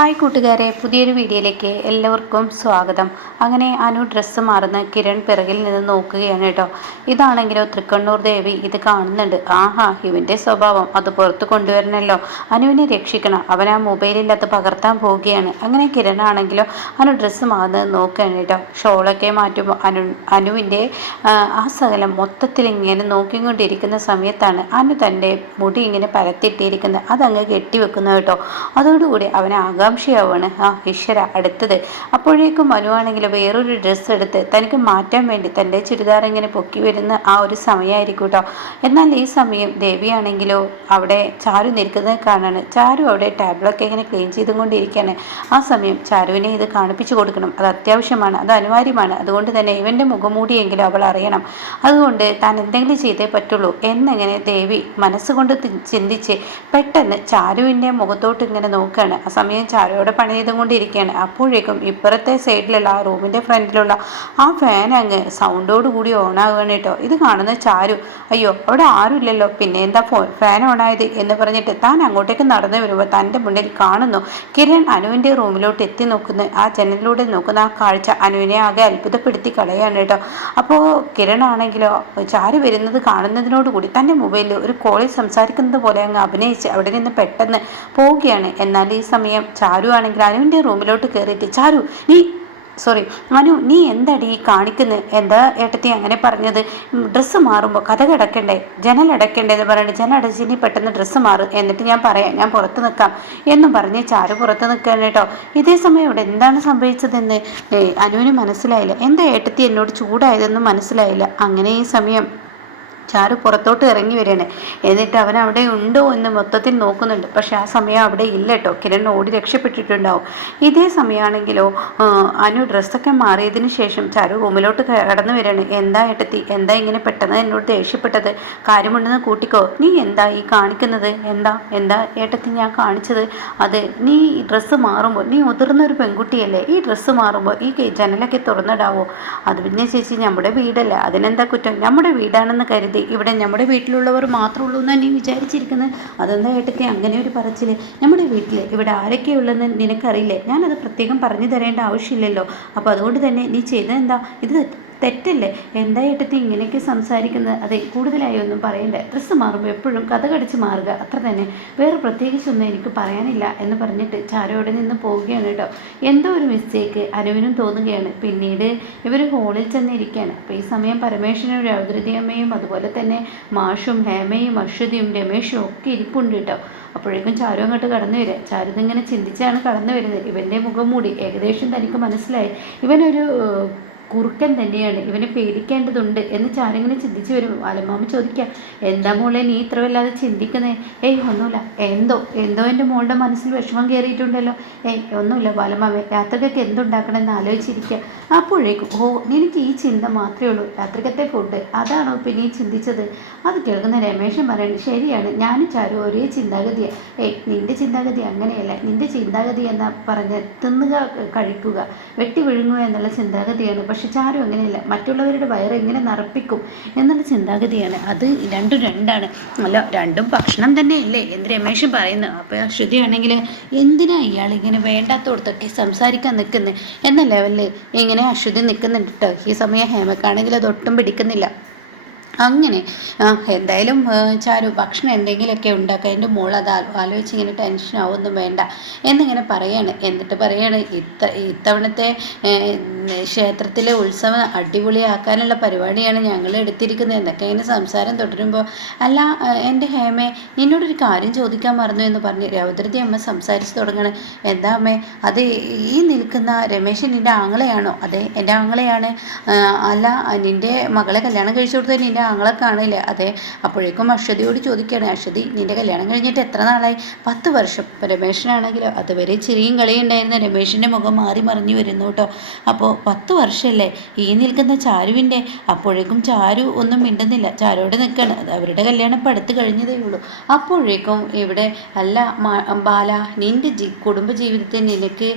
Hi കൂട്ടുകാരെ, പുതിയൊരു വീഡിയോയിലേക്ക് എല്ലാവർക്കും സ്വാഗതം. അങ്ങനെ അനു ഡ്രസ്സ് മാറുന്ന കിരൺ പിറകിൽ നിന്ന് നോക്കുകയാണ് കേട്ടോ. ഇതാണെങ്കിലോ തൃക്കണ്ണൂർ ദേവി ഇത് കാണുന്നുണ്ട്. ആഹാ, ഇവൻ്റെ സ്വഭാവം അത് പുറത്ത് കൊണ്ടുവരണമല്ലോ, അനുവിനെ രക്ഷിക്കണം, അവൻ ആ മൊബൈലില്ലാത്ത പകർത്താൻ പോവുകയാണ്. അങ്ങനെ കിരൺ ആണെങ്കിലോ അനു ഡ്രസ്സ് മാറുന്നത് നോക്കുകയാണ് കേട്ടോ. ഷോളൊക്കെ മാറ്റുമ്പോൾ അനുവിൻ്റെ ആ സകലം മൊത്തത്തിൽ ഇങ്ങനെ നോക്കിക്കൊണ്ടിരിക്കുന്ന സമയത്താണ് അനു തൻ്റെ മുടി ഇങ്ങനെ പരത്തിയിട്ടിരിക്കുന്നത് അതങ്ങ് കെട്ടിവെക്കുന്നത് കേട്ടോ. അതോടുകൂടി അവൻ ആകാംക്ഷയാവാണ്. ഈശ്വര, അടുത്തത്. അപ്പോഴേക്കും മനുവാണെങ്കിൽ വേറൊരു ഡ്രസ്സ് എടുത്ത് തനിക്ക് മാറ്റാൻ വേണ്ടി തൻ്റെ ചുരിദാർ ഇങ്ങനെ പൊക്കി വരുന്ന ആ ഒരു സമയമായിരിക്കും കേട്ടോ. എന്നാൽ ഈ സമയം ദേവിയാണെങ്കിലോ അവിടെ ചാരു നിൽക്കുന്നത് കാണാണ്. ചാരു അവിടെ ടാബ്ലൊക്കെ ഇങ്ങനെ ക്ലീൻ ചെയ്തുകൊണ്ടിരിക്കുകയാണ്. ആ സമയം ചാരുവിനെ ഇത് കാണിപ്പിച്ചു കൊടുക്കണം, അത് അത്യാവശ്യമാണ്, അത് അനിവാര്യമാണ്. അതുകൊണ്ട് തന്നെ ഇവൻ്റെ മുഖംമൂടിയെങ്കിലും അവൾ അറിയണം. അതുകൊണ്ട് താൻ എന്തെങ്കിലും ചെയ്തേ പറ്റുള്ളൂ എന്നിങ്ങനെ ദേവി മനസ്സുകൊണ്ട് ചിന്തിച്ച് പെട്ടെന്ന് ചാരുവിൻ്റെ മുഖത്തോട്ട് ഇങ്ങനെ നോക്കുകയാണ്. ആ സമയം ചാരുവിടെ പണി ചെയ്തുകൊണ്ടിരിക്കുകയാണ്. അപ്പോഴേക്കും ഇപ്പുറത്തെ സൈഡിലുള്ള ആ റൂമിൻ്റെ ഫ്രണ്ടിലുള്ള ആ ഫാൻ അങ്ങ് സൗണ്ടോടുകൂടി ഓണാകുകയാണ് കേട്ടോ. ഇത് കാണുന്ന ചാരു, അയ്യോ അവിടെ ആരുമില്ലല്ലോ, പിന്നെ എന്താ ഫാൻ ഓണായത് എന്ന് പറഞ്ഞിട്ട് താൻ അങ്ങോട്ടേക്ക് നടന്നു വരുമ്പോൾ തൻ്റെ മുന്നിൽ കാണുന്നു കിരൺ അനുവിൻ്റെ റൂമിലോട്ട് എത്തി നോക്കുന്ന ആ ജനലിലൂടെ നോക്കുന്ന ആ കാഴ്ച അനുവിനെ ആകെ അത്ഭുതപ്പെടുത്തി കളയാണ് കേട്ടോ. അപ്പോൾ കിരൺ ആണെങ്കിലോ ചാരു വരുന്നത് കാണുന്നതിനോടുകൂടി തൻ്റെ മൊബൈലിൽ ഒരു കോളിൽ സംസാരിക്കുന്നത് പോലെ അങ്ങ് അഭിനയിച്ച് അവിടെ നിന്ന് പെട്ടെന്ന് പോവുകയാണ്. എന്നാൽ ഈ സമയം ചാരു ആണെങ്കിൽ അനുവിൻ്റെ റൂമിലോട്ട് കയറിയിട്ട്, ചാരു അനു നീ എന്താടി ഈ കാണിക്കുന്നത്? എന്താ ഏട്ടത്തി അങ്ങനെ പറഞ്ഞത്? ഡ്രസ്സ് മാറുമ്പോൾ കഥ കിടക്കണ്ടേ, ജനലടക്കണ്ടേ എന്ന് പറയുന്നത് ജനലടച്ചിനി പെട്ടെന്ന് ഡ്രസ്സ് മാറും, എന്നിട്ട് ഞാൻ പറയാം, ഞാൻ പുറത്ത് നിൽക്കാം എന്നും പറഞ്ഞ് ചാരു പുറത്ത് നിൽക്കുകയാണ് കേട്ടോ. ഇതേ സമയം ഇവിടെ എന്താണ് സംഭവിച്ചതെന്ന് അനുവിന് മനസ്സിലായില്ല. എന്താ ഏട്ടത്തി എന്നോട് ചൂടായതെന്നും മനസ്സിലായില്ല. അങ്ങനെ ഈ സമയം ചാരു പുറത്തോട്ട് ഇറങ്ങി വരികയാണ്. എന്നിട്ട് അവൻ അവിടെ ഉണ്ടോ എന്ന് മൊത്തത്തിൽ നോക്കുന്നുണ്ട്. പക്ഷെ ആ സമയം അവിടെ ഇല്ല കേട്ടോ. കിരൺ ഓടി രക്ഷപ്പെട്ടിട്ടുണ്ടാവും. ഇതേ സമയമാണെങ്കിലോ അനു ഡ്രസ്സൊക്കെ മാറിയതിന് ശേഷം ചാരു റൂമിലോട്ട് കടന്നു വരികയാണ്. എന്താ ഏട്ടത്തി, എന്താ ഇങ്ങനെ പെട്ടെന്ന് എന്നോട് ദേഷ്യപ്പെട്ടത്? കാര്യമുണ്ടെന്ന് കൂട്ടിക്കോ. നീ എന്താ ഈ കാണിക്കുന്നത്? എന്താ ഏട്ടത്തി ഞാൻ കാണിച്ചത്? അത് നീ ഈ ഡ്രസ്സ് മാറുമ്പോൾ, നീ മുതിർന്നൊരു പെൺകുട്ടിയല്ലേ, ഈ ഡ്രസ്സ് മാറുമ്പോൾ ഈ ജനലൊക്കെ തുറന്നിടാവോ? അത് പിന്നെ ചേച്ചി നമ്മുടെ വീടല്ല, അതിനെന്താ കുറ്റം? നമ്മുടെ വീടാണെന്ന് കരുതി ഇവിടെ നമ്മുടെ വീട്ടിലുള്ളവർ മാത്രമേ ഉള്ളൂ എന്നാണ് നീ വിചാരിച്ചിരിക്കുന്നത്? അതെന്താ ഏട്ടത്തി അങ്ങനെ ഒരു പറച്ചിൽ? നമ്മുടെ വീട്ടിൽ ഇവിടെ ആരൊക്കെയുള്ളതെന്ന് നിനക്കറിയില്ലേ? ഞാനത് പ്രത്യേകം പറഞ്ഞു തരേണ്ട ആവശ്യമില്ലല്ലോ. അപ്പോൾ അതുകൊണ്ട് തന്നെ നീ ചെയ്തതെന്താ? ഇത് തെറ്റല്ലേ? എന്താ ഏട്ടത്തി ഇങ്ങനെയൊക്കെ സംസാരിക്കുന്നത്? അതെ, കൂടുതലായി ഒന്നും പറയണ്ടേ. ഡ്രസ്സ് മാറുമ്പോൾ എപ്പോഴും കഥ കടിച്ച് മാറുക, അത്ര തന്നെ, വേറെ പ്രത്യേകിച്ചൊന്നും എനിക്ക് പറയാനില്ല എന്ന് പറഞ്ഞിട്ട് ചാരോടെ നിന്ന് പോവുകയാണ് കേട്ടോ. എന്തോ ഒരു മിസ്റ്റേക്ക് അനുവിനും തോന്നുകയാണ്. പിന്നീട് ഇവർ ഹോളിൽ ചെന്നിരിക്കുകയാണ്. അപ്പോൾ ഈ സമയം പരമേശ്വരനും രൗദ്രതിയമ്മയും അതുപോലെ തന്നെ മാഷും ഹേമയും അശ്വതിയും രമേഷും ഒക്കെ ഇരിപ്പുണ്ട് കേട്ടോ. അപ്പോഴേക്കും ചാരു അങ്ങോട്ട് കടന്നു വരിക. ചാരു ഇതിങ്ങനെ ചിന്തിച്ചാണ് കടന്നു വരുന്നത്. ഇവൻ്റെ മുഖം മൂടി ഏകദേശം തനിക്ക് മനസ്സിലായി. ഇവനൊരു കുറുക്കൻ തന്നെയാണ്, ഇവനെ പേടിക്കേണ്ടതുണ്ട് എന്ന് ചാരങ്ങനെ ചിന്തിച്ച് വരും. അലമാമ ചോദിക്കുക, എന്താ മോളെ നീ ഇത്ര വല്ലാതെ ചിന്തിക്കുന്നേ? ഒന്നുമില്ല. എന്തോ എൻ്റെ മോളുടെ മനസ്സിൽ വിഷമം കയറിയിട്ടുണ്ടല്ലോ. ഒന്നുമില്ല ബാലമാമ, രാത്രിക്കൊക്കെ എന്തുണ്ടാക്കണമെന്ന് ആലോചിച്ചിരിക്കുക. അപ്പോഴേക്കും നിനക്ക് ഈ ചിന്ത മാത്രമേ ഉള്ളൂ, രാത്രിക്കത്തെ ഫുഡ്, അതാണോ ഇപ്പം നീ ചിന്തിച്ചത്? അത് കേൾക്കുന്ന രമേശൻ പറയുന്നത്, ശരിയാണ്, ഞാനും ചാരു ഒരേ ചിന്താഗതിയാണ്. നിൻ്റെ ചിന്താഗതി അങ്ങനെയല്ല, നിൻ്റെ ചിന്താഗതി എന്നാ പറഞ്ഞ് തിന്നുക, കഴിക്കുക, വെട്ടി വിഴുങ്ങുക എന്നുള്ള ചിന്താഗതിയാണ്. പക്ഷെ ചാരു അങ്ങനെയല്ല, മറ്റുള്ളവരുടെ വയറ് എങ്ങനെ നിറപ്പിക്കും എന്നുള്ള ചിന്താഗതിയാണ്. അത് രണ്ടാണ്. അല്ല, രണ്ടും ഭക്ഷണം തന്നെയല്ലേ എന്ന് രമേശൻ പറയുന്നു. അപ്പോൾ അശ്വതിയാണെങ്കിൽ എന്തിനാ ഇയാൾ ഇങ്ങനെ വേണ്ടാത്തോടത്തൊക്കെ സംസാരിക്കാൻ നിൽക്കുന്നത് എന്ന ലെവലിൽ ഇങ്ങനെ അശ്വതി നിൽക്കുന്നുണ്ട് കേട്ടോ. ഈ സമയം ഹേമക്കാണെങ്കിൽ അതൊട്ടും പിടിക്കുന്നില്ല. അങ്ങനെ എന്തായാലും ചാരു ഭക്ഷണം എന്തെങ്കിലുമൊക്കെ ഉണ്ടാക്കുക, എൻ്റെ മോൾ അത് ആലോചിച്ച് ഇങ്ങനെ ടെൻഷനാവൊന്നും വേണ്ട എന്നിങ്ങനെ പറയാണ്. എന്നിട്ട് പറയാണ്, ഇത്തവണത്തെ ക്ഷേത്രത്തിലെ ഉത്സവം അടിപൊളിയാക്കാനുള്ള പരിപാടിയാണ് ഞങ്ങൾ എടുത്തിരിക്കുന്നത് എന്നൊക്കെ ഇങ്ങനെ സംസാരം തുടരുമ്പോൾ, അല്ല എൻ്റെ ഹേമേ, നിന്നോടൊരു കാര്യം ചോദിക്കാൻ മറന്നു എന്ന് പറഞ്ഞ് രൗദ്രതി അമ്മ സംസാരിച്ച് തുടങ്ങണം. എന്താ അമ്മേ? അത് ഈ നിൽക്കുന്ന രമേശൻ നിൻ്റെ ആങ്ങളെയാണോ? അതെ, എൻ്റെ ആങ്ങളെയാണ്. അല്ല, നിൻ്റെ മകളെ കല്യാണം കഴിച്ചു കൊടുത്തത് നിൻ്റെ ആങ്ങളെ കാണില്ല? അതെ. അപ്പോഴേക്കും അശ്വതിയോട് ചോദിക്കുകയാണ്, അശ്വതി നിൻ്റെ കല്യാണം കഴിഞ്ഞിട്ട് എത്ര നാളായി? 10 വർഷം. ഇപ്പോൾ രമേശനാണെങ്കിലോ അതുവരെ ചിരിയും കളിയും ഉണ്ടായിരുന്ന രമേശിൻ്റെ മുഖം മാറി മറിഞ്ഞു വരുന്നു കേട്ടോ. അപ്പോൾ 10 വർഷമല്ലേ ഈ നിൽക്കുന്ന ചാരുവിൻ്റെ? അപ്പോഴേക്കും ചാരു ഒന്നും മിണ്ടുന്നില്ല, ചാരുവിടെ നിൽക്കുകയാണ്. അവരുടെ കല്യാണം ഇപ്പം അടുത്ത് കഴിഞ്ഞതേ ഉള്ളൂ. അപ്പോഴേക്കും ഇവിടെ, അല്ല ബാല, നിൻ്റെ കുടുംബജീവിതത്തിൽ നിനക്ക്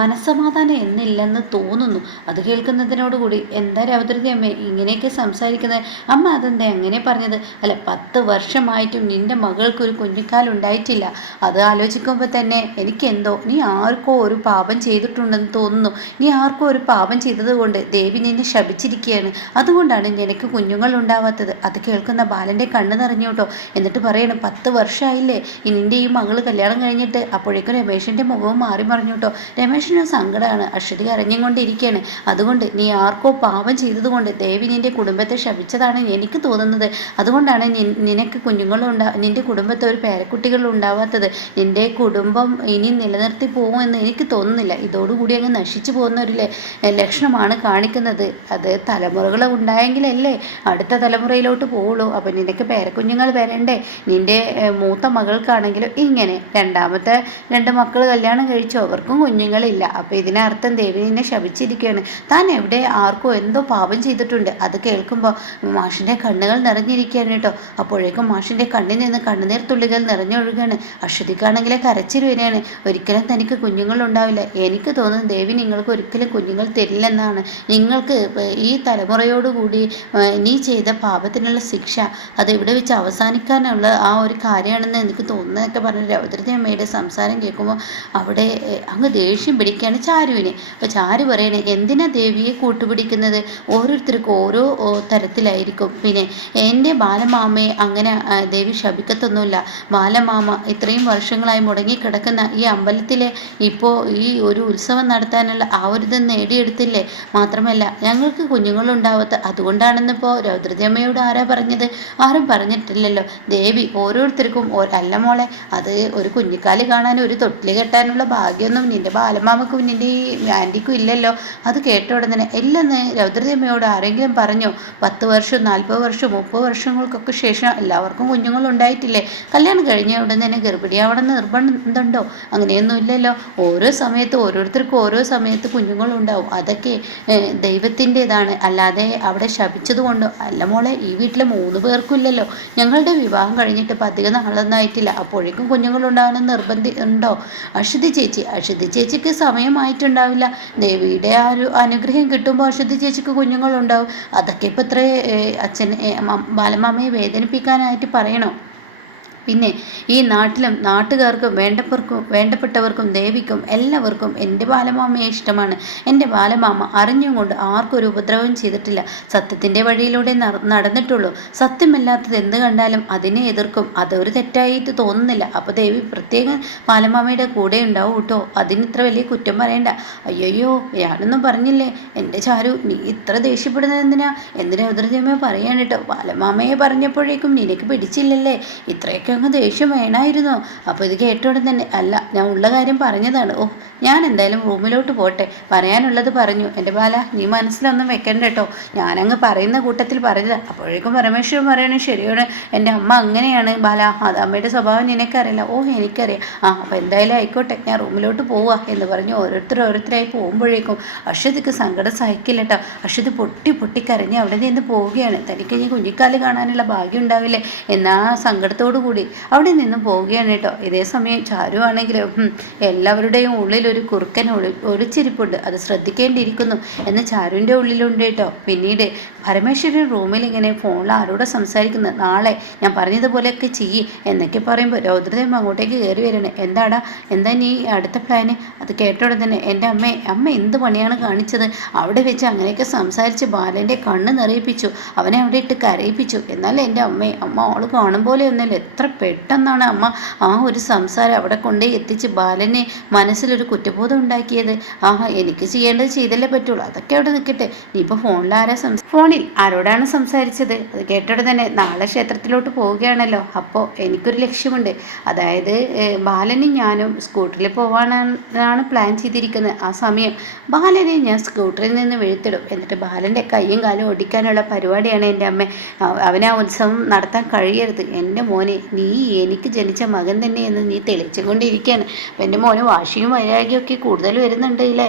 മനസ്സമാധാനം എന്നില്ലെന്ന് തോന്നുന്നു. അത് കേൾക്കുന്നതിനോടുകൂടി, എന്താ രൗദ്രതി അമ്മേ ഇങ്ങനെയൊക്കെ സംസാരിക്കുന്നത്? അമ്മ അതെന്താ എങ്ങനെ പറഞ്ഞത്? അല്ല 10 വർഷമായിട്ടും നിന്റെ മകൾക്കൊരു കുഞ്ഞിക്കാലുണ്ടായിട്ടില്ല. അത് ആലോചിക്കുമ്പോൾ തന്നെ എനിക്കെന്തോ നീ ആർക്കോ ഒരു പാപം ചെയ്തിട്ടുണ്ടെന്ന് തോന്നുന്നു. നീ ആർക്കോ ഒരു പാപം ചെയ്തതുകൊണ്ട് ദേവി നിന്നെ ശപിച്ചിരിക്കുകയാണ്. അതുകൊണ്ടാണ് നിനക്ക് കുഞ്ഞുങ്ങൾ ഉണ്ടാവാത്തത്. അത് കേൾക്കുന്ന ബാലൻ്റെ കണ്ണ് നിറഞ്ഞു കേട്ടോ. എന്നിട്ട് പറയണം 10 വർഷമായില്ലേ നിന്റെ ഈ മകള് കല്യാണം കഴിഞ്ഞിട്ട്. അപ്പോഴേക്കും രമേശിൻ്റെ മുഖവും മാറി മറിഞ്ഞു കേട്ടോ. രമേശിന് സങ്കടമാണ്. അശ്വതി കരഞ്ഞുകൊണ്ടിരിക്കുകയാണ്. അതുകൊണ്ട് നീ ആർക്കോ പാപം ചെയ്തതുകൊണ്ട് ദേവി നിന്റെ കുടുംബത്തെ ശപിച്ചതാണ് എനിക്ക് തോന്നുന്നത്. അതുകൊണ്ടാണ് നിനക്ക് നിന്റെ കുടുംബത്തെ ഒരു പേരക്കുട്ടികൾ ഉണ്ടാവാത്തത്. നിന്റെ കുടുംബം ഇനി നിലനിർത്തി പോകുമെന്ന് എനിക്ക് തോന്നുന്നില്ല. ഇതോടുകൂടി അങ്ങ് നശിച്ചു പോകുന്ന ഒരു ലക്ഷണമാണ് കാണിക്കുന്നത്. അത് തലമുറകൾ ഉണ്ടായെങ്കിലല്ലേ അടുത്ത തലമുറയിലോട്ട് പോവുള്ളൂ. അപ്പം നിനക്ക് പേരക്കുഞ്ഞുങ്ങൾ വരണ്ടേ? നിന്റെ മൂത്ത മകൾക്കാണെങ്കിലും ഇങ്ങനെ രണ്ടാമത്തെ 2 മക്കൾ കല്യാണം കഴിച്ചു, അവർക്കും കുഞ്ഞുങ്ങളില്ല. അപ്പം ഇതിനർത്ഥം ദേവി നിന്നെ ശപിച്ചിരിക്കുകയാണ്. താൻ എവിടെ ആർക്കോ എന്തോ പാപം ചെയ്തിട്ടുണ്ട്. അത് കേൾക്കുമ്പോൾ മാഷിൻ്റെ കണ്ണുകൾ നിറഞ്ഞിരിക്കുകയാണ് കേട്ടോ. അപ്പോഴേക്കും മാഷിൻ്റെ കണ്ണിൽ നിന്ന് കണ്ണുനീർ തുള്ളികൾ നിറഞ്ഞൊഴുകയാണ്. അശ്വതിക്കാണെങ്കിലേ കരച്ചിൽ വരികയാണ്. ഒരിക്കലും തനിക്ക് കുഞ്ഞുങ്ങൾ ഉണ്ടാവില്ല. എനിക്ക് തോന്നുന്നു ദേവി നിങ്ങൾക്ക് ഒരിക്കലും കുഞ്ഞുങ്ങൾ തരില്ലെന്നാണ്. നിങ്ങൾക്ക് ഈ തലമുറയോടുകൂടി നീ ചെയ്ത പാപത്തിനുള്ള ശിക്ഷ അത് ഇവിടെ വെച്ച് അവസാനിക്കാനുള്ള ആ ഒരു കാര്യമാണെന്ന് എനിക്ക് തോന്നുന്നതൊക്കെ പറഞ്ഞ് രൗദ്രതി അമ്മയുടെ സംസാരം കേൾക്കുമ്പോൾ അവിടെ അങ്ങ് ദേഷ്യം പിടിക്കുകയാണ് ചാരുവിനെ. അപ്പോൾ ചാരു പറയണേ എന്തിനാ ദേവിയെ കൂട്ടുപിടിക്കുന്നത്? ഓരോരുത്തർക്കും ഓരോ തരത്തിലായിരിക്കും. പിന്നെ എൻ്റെ ബാലമാമയെ അങ്ങനെ ദേവി ശപിക്കത്തൊന്നുമില്ല. ബാലമാമ ഇത്രയും വർഷങ്ങളായി മുടങ്ങിക്കിടക്കുന്ന ഈ അമ്പലത്തിലെ ഇപ്പോൾ ഈ ഒരു ഉത്സവം നടത്താനുള്ള ആ ഒരു ഇത് നേടിയെടുത്തില്ലേ. മാത്രമല്ല ഞങ്ങൾക്ക് കുഞ്ഞുങ്ങളുണ്ടാവാത്ത അതുകൊണ്ടാണെന്നിപ്പോൾ രൗദ്രതയമ്മയോട് ആരാ പറഞ്ഞത്? ആരും പറഞ്ഞിട്ടില്ലല്ലോ. ദേവി ഓരോരുത്തർക്കും അല്ല മോളെ, അത് ഒരു കുഞ്ഞിക്കാല് കാണാൻ ഒരു തൊട്ടിൽ കെട്ടാനുള്ള ഭാഗ്യമൊന്നും നിൻ്റെ ബാലമാമക്കും നിൻ്റെ ഈ ആൻറ്റിക്കും ഇല്ലല്ലോ. അത് കേട്ട ഉടനെ ഇല്ലെന്ന് രൗദ്രതയമ്മയോട് ആരെങ്കിലും പറഞ്ഞോ? 10 വർഷം 40 വർഷം 30 വർഷങ്ങൾക്കൊക്കെ ശേഷം എല്ലാവർക്കും കുഞ്ഞുങ്ങളുണ്ടായിട്ടില്ലേ? കല്യാണം കഴിഞ്ഞ ഉടൻ തന്നെ ഗർഭിണിയാവണമെന്ന് നിർബന്ധമുണ്ടോ? അങ്ങനെയൊന്നും ഇല്ലല്ലോ. ഓരോ സമയത്ത് ഓരോരുത്തർക്കും ഓരോ സമയത്ത് കുഞ്ഞുങ്ങളുണ്ടാവും. അതൊക്കെ ദൈവത്തിൻ്റെതാണ്, അല്ലാതെ അവിടെ ശപിച്ചതുകൊണ്ടോ അല്ല മോളെ. ഈ വീട്ടിലെ 3 പേർക്കും ഇല്ലല്ലോ. ഞങ്ങളുടെ വിവാഹം കഴിഞ്ഞിട്ട് ഇപ്പം അധികം നാളൊന്നും ആയിട്ടില്ല. അപ്പോഴേക്കും കുഞ്ഞുങ്ങളുണ്ടാവണം നിർബന്ധം ഉണ്ടോ? അശ്വതി ചേച്ചിക്ക് സമയമായിട്ടുണ്ടാവില്ല. ദേവിയുടെ ആ ഒരു അനുഗ്രഹം കിട്ടുമ്പോൾ അശ്വതി ചേച്ചിക്ക് കുഞ്ഞുങ്ങളുണ്ടാവും. അതൊക്കെ ഇപ്പം ഇത്ര ബാലമാമയെ വേദനിപ്പിക്കാനായിട്ട് പറയണോ? പിന്നെ ഈ നാട്ടിലും നാട്ടുകാർക്കും വേണ്ടപ്പെട്ടവർക്കും ദേവിക്കും എല്ലാവർക്കും എൻ്റെ ബാലമാമയെ ഇഷ്ടമാണ്. എൻ്റെ ബാലമാമ അറിഞ്ഞും കൊണ്ട് ആർക്കും ഒരു ഉപദ്രവം ചെയ്തിട്ടില്ല. സത്യത്തിൻ്റെ വഴിയിലൂടെ നടന്നിട്ടുള്ളൂ. സത്യമല്ലാത്തത് എന്ത് കണ്ടാലും അതിനെ എതിർക്കും. അതൊരു തെറ്റായിട്ട് തോന്നുന്നില്ല. അപ്പോൾ ദേവി പ്രത്യേകം ബാലമാമയുടെ കൂടെ ഉണ്ടാവും കേട്ടോ. അതിന് ഇത്ര വലിയ കുറ്റം പറയണ്ട. അയ്യോ ഞാനൊന്നും പറഞ്ഞില്ലേ. എൻ്റെ ചാരു നീ ഇത്ര ദേഷ്യപ്പെടുന്നത് എന്തിനാ ഉദ്രജമ്മ പറയാൻ കേട്ടോ. ബാലമാമയെ പറഞ്ഞപ്പോഴേക്കും നിനക്ക് പിടിച്ചില്ലല്ലേ? ഇത്രയൊക്കെ അങ്ങ് ദേഷ്യം വേണമായിരുന്നു. അപ്പോൾ ഇത് കേട്ടോടെ തന്നെ അല്ല ഞാൻ ഉള്ള കാര്യം പറഞ്ഞതാണ്. ഞാൻ എന്തായാലും റൂമിലോട്ട് പോട്ടെ. പറയാനുള്ളത് പറഞ്ഞു. എൻ്റെ ബാല നീ മനസ്സിലൊന്നും വെക്കണ്ട കേട്ടോ. ഞാനങ്ങ് പറയുന്ന കൂട്ടത്തിൽ പറഞ്ഞത്. അപ്പോഴേക്കും പരമേശ്വരൻ പറയണേ ശരിയാണ്, എൻ്റെ അമ്മ അങ്ങനെയാണ് ബാല. അത് അമ്മയുടെ സ്വഭാവം നിനക്കറിയില്ല. എനിക്കറിയാം. അപ്പോൾ എന്തായാലും ആയിക്കോട്ടെ, ഞാൻ റൂമിലോട്ട് പോവുക എന്ന് പറഞ്ഞ് ഓരോരുത്തരായി പോകുമ്പോഴേക്കും അശ്വതിക്ക് സങ്കടം സഹിക്കില്ല കേട്ടോ. അശ്വതി പൊട്ടി കരഞ്ഞ് അവിടെ നിന്ന് പോവുകയാണ്. തനിക്ക് ഇനി കുഞ്ഞിക്കാല് കാണാനുള്ള ഭാഗ്യം ഉണ്ടാവില്ലേ എന്ന സങ്കടത്തോടു കൂടി അവിടെ നിന്ന് പോവുകയാണ് കേട്ടോ. ഇതേ സമയം ചാരു ആണെങ്കിലും എല്ലാവരുടെയും ഉള്ളിൽ ഒരു കുറുക്കൻ ഒളിച്ചിരിപ്പുണ്ട്. അത് ശ്രദ്ധിക്കേണ്ടിയിരിക്കുന്നു എന്ന് ചാരുവിൻ്റെ ഉള്ളിലുണ്ട് കേട്ടോ. പിന്നീട് പരമേശ്വരൻ റൂമിൽ ഇങ്ങനെ ഫോണിൽ ആരോടെ സംസാരിക്കുന്നത്. നാളെ ഞാൻ പറഞ്ഞതുപോലെയൊക്കെ ചെയ്യ് എന്നൊക്കെ പറയുമ്പോൾ രൗദ്രദേവം അങ്ങോട്ടേക്ക് കയറി വരണേ. എന്താ നീ അടുത്ത പ്ലാന്? അത് കേട്ടോടെ തന്നെ എൻ്റെ അമ്മ എന്ത് പണിയാണ് കാണിച്ചത്? അവിടെ വെച്ച് അങ്ങനെയൊക്കെ സംസാരിച്ച് ബാലൻ്റെ കണ്ണ് നിറയിപ്പിച്ചു. അവനെ അവിടെ ഇട്ട് കരയിപ്പിച്ചു. എന്നാൽ എൻ്റെ അമ്മ ആൾ കാണും പോലെ ഒന്നല്ല. എത്ര പെട്ടെന്നാണ് അമ്മ ആ ഒരു സംസാരം അവിടെ കൊണ്ടേ എത്തിച്ച് ബാലനെ മനസ്സിലൊരു കുറ്റബോധം ഉണ്ടാക്കിയത്. എനിക്ക് ചെയ്യേണ്ടത് ചെയ്തല്ലേ പറ്റുള്ളൂ. അതൊക്കെ അവിടെ നിൽക്കട്ടെ. നീ ഇപ്പോൾ ഫോണിൽ ആരോടാണ് സംസാരിച്ചത്? അത് കേട്ടോടെ തന്നെ നാളെ ക്ഷേത്രത്തിലോട്ട് പോവുകയാണല്ലോ. അപ്പോൾ എനിക്കൊരു ലക്ഷ്യമുണ്ട്. അതായത് ബാലനും ഞാനും സ്കൂട്ടറിൽ പോകാനാണ് പ്ലാൻ ചെയ്തിരിക്കുന്നത്. ആ സമയം ബാലനെ ഞാൻ സ്കൂട്ടറിൽ നിന്ന് വീഴ്ത്തിടും. എന്നിട്ട് ബാലൻ്റെ കൈയും കാലും ഓടിക്കാനുള്ള പരിപാടിയാണ് എൻ്റെ അമ്മ. അവനെ ആ ഉത്സവം നടത്താൻ കഴിയരുത്. എൻ്റെ മോനെ, നീ എനിക്ക് ജനിച്ച മകൻ തന്നെയെന്ന് നീ തെളിച്ചുകൊണ്ടിരിക്കുകയാണ്. അപ്പം എൻ്റെ മോന് വാശിയും വൈരാഗ്യമൊക്കെ കൂടുതൽ വരുന്നുണ്ട് ഇല്ലേ?